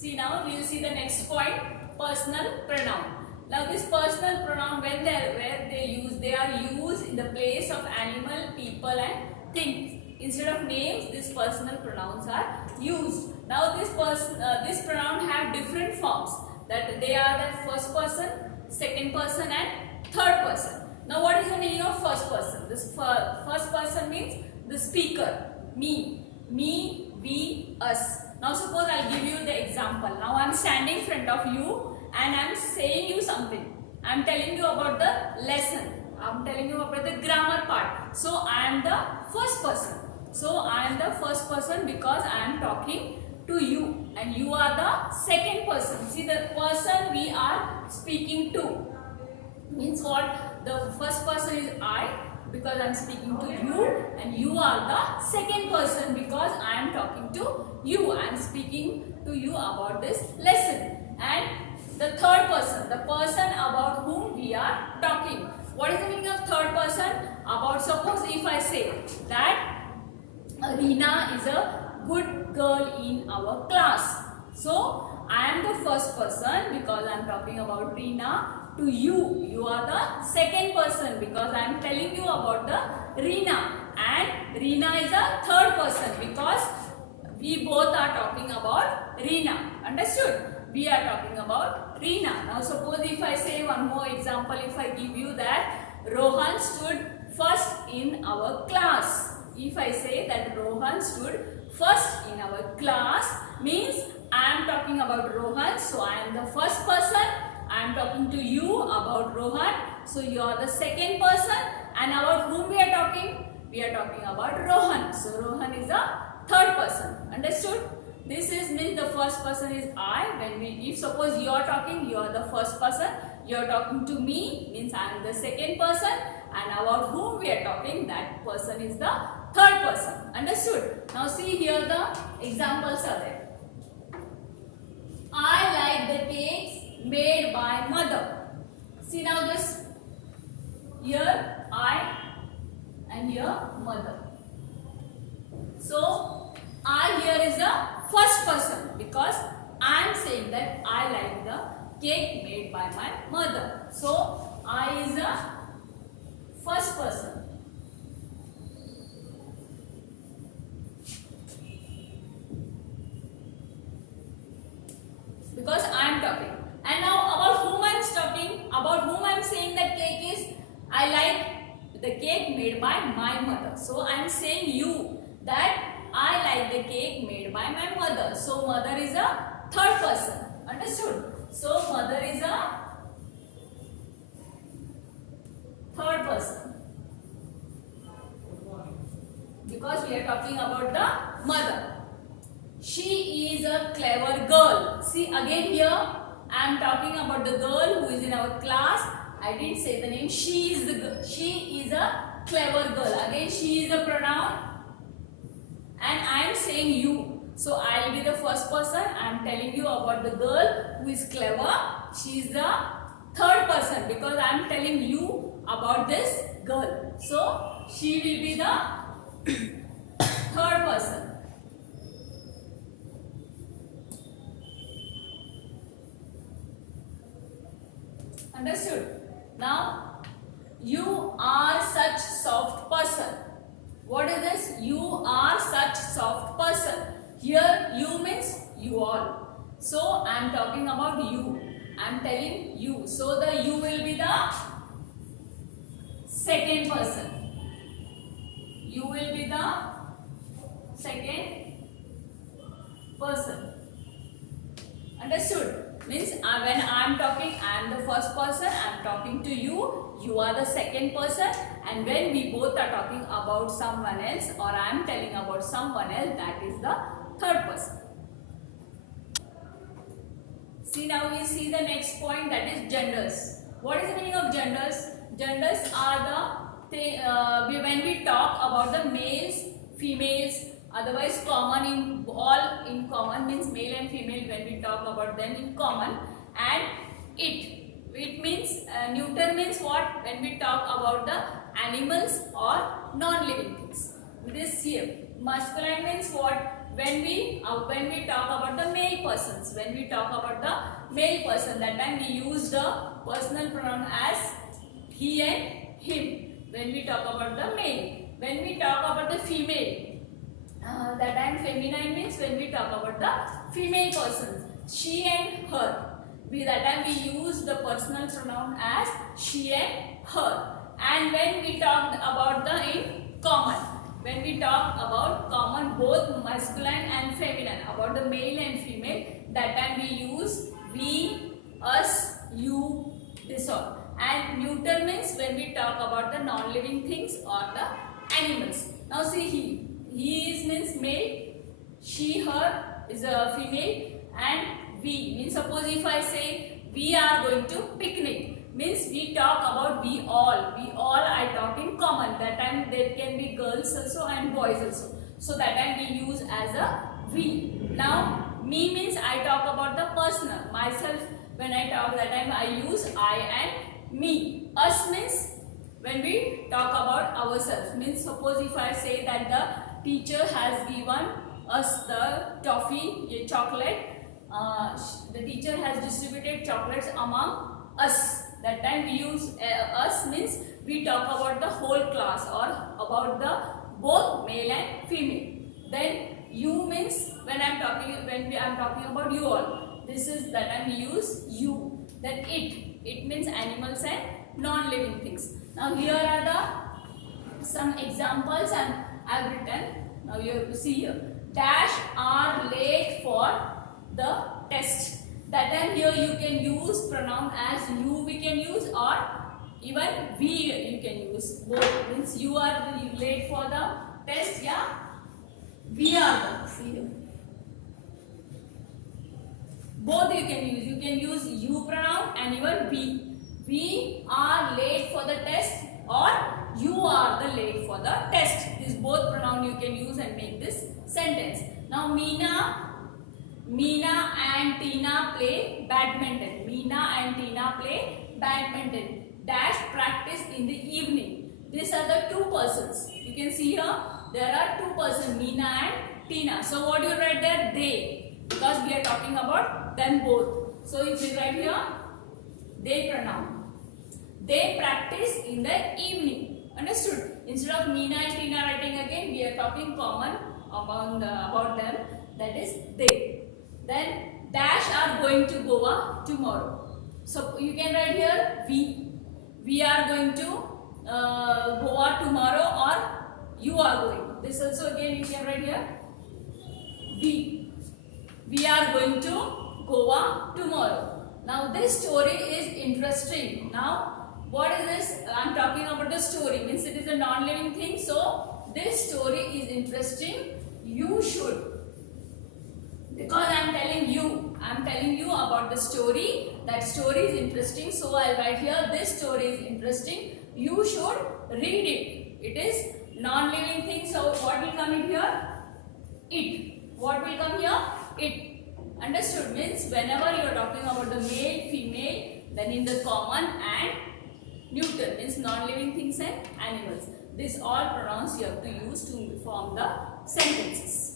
See, now we will see the next point, personal pronoun. Now this personal pronoun, when they are used in the place of animal, people and things. Instead of names, these personal pronouns are used. Now this pronoun have different forms. That they are the first person, second person and third person. Now what is the meaning of first person? This first person means the speaker, me, we, us. Now suppose I'll give you the example. Now I'm standing in front of you and I'm saying you something. I'm telling you about the lesson. I'm telling you about the grammar part. So I am the first person. So I am the first person because I am talking to you and you are the second person. See, the person we are speaking to means what? The first person is I because I am speaking to you, and you are the second person because I am talking to you. I am speaking to you about this lesson. And the third person, the person about whom we are talking. What is the meaning of third person? About, suppose if I say that Reena is a good girl in our class. So I am the first person because I am talking about Reena to you. You are the second person because I am telling you about the Reena. And Reena is a third person because we both are talking about Reena. Understood? We are talking about Reena. Now suppose if I say one more example, if I give you that Rohan stood first in our class. If I say that Rohan stood first in our class, means I am talking about Rohan. So I am the first person. I am talking to you about Rohan. So you are the second person. And about whom we are talking? We are talking about Rohan. So Rohan is the third person. Understood? This is means the first person is I. If suppose you are talking, you are the first person. You are talking to me, means I am the second person. And about whom we are talking, that person is the third person. Understood? Now see here the examples are there. I like the cakes made by mother. See now this. Here I and here mother. So I here is the first person because I am saying that I like the cake made by my mother. So I is the first person. Because I am talking. And now about whom I am talking, about whom I am saying that cake is, I like the cake made by my mother. So I am saying you that I like the cake made by my mother. So mother is a third person. Understood? So mother is a third person. Because we are talking about the mother. She is a clever girl. See again here I am talking about the girl who is in our class. I didn't say the name. She is a clever girl. Again she is a pronoun and I am saying you. So I will be the first person. I am telling you about the girl who is clever. She is the third person because I am telling you about this girl. So she will be the third person. Understood? Now, you are such soft person. What is this? You are such soft person. Here, you means you all. So, I am talking about you. I am telling you. So, the you will be the second person. You will be the second person. Understood? Means when I am talking, I am the first person, I am talking to you, you are the second person, and when we both are talking about someone else or I am telling about someone else, that is the third person. See now we see the next point, that is genders. What is the meaning of genders? Genders are when we talk about the males, females, otherwise common in common means male and female when we talk about them in common, and it means neuter means what, when we talk about the animals or non-living things. This here masculine means what, when we talk about the male persons, when we talk about the male person, that time we use the personal pronoun as he and him. When we talk about the male, when we talk about the female, that time feminine means when we talk about the female persons, she and her. That time we use the personal pronoun as she and her. And when we talk about the in common, when we talk about common, both masculine and feminine, about the male and female, that time we use we, us, you, this all. And neuter means when we talk about the non-living things or the animals. Now see he is means male, she, her is a female, and we means, suppose if I say we are going to picnic, means we talk about we all I talk in common. That time there can be girls also and boys also, so that time we use as a we. Now me means I talk about the personal, myself. When I talk, that time I use I and me. Us means when we talk about ourselves, means suppose if I say that the teacher has given us the toffee, chocolate, the teacher has distributed chocolates among us. That time we use us means we talk about the whole class or about the both male and female. Then you means when I'm talking about you all. This is that time we use you. Then it means animals and non-living things. Now here are the some examples and I've written. Now you have to see here. Dash are late for the test. That time here you can use pronoun as you we can use, or even we you can use. Both means you are late for the test, yeah. We are the, see here. Both you can use. You can use you pronoun and even we. We are late for the test, or you are the late for the test. These both pronoun you can use and make this sentence. Now Meena and Tina play badminton. Meena and Tina play badminton. Dash practice in the evening. These are the two persons. You can see here there are two persons, Meena and Tina. So what you write there? They, because we are talking about them both. So if you write here they pronoun. They practice in the evening. Understood? Instead of Meena and Tina writing again, we are talking common about them. That is they. Then Dash are going to Goa tomorrow. So you can write here we are going to Goa tomorrow, or you are going. This also again you can write here we are going to Goa tomorrow. Now this story is interesting. Now what is this? I am talking about the story, means it is a non-living thing. So this story is interesting. You should, because I am telling you about the story. That story is interesting. So I will write here this story is interesting. You should read it. It is non-living thing. So what will come in here? It. What will come here? It. Understood? Means whenever you are talking about the male, female, then in the common and neuter, means non-living things and animals. These all pronouns you have to use to form the sentences.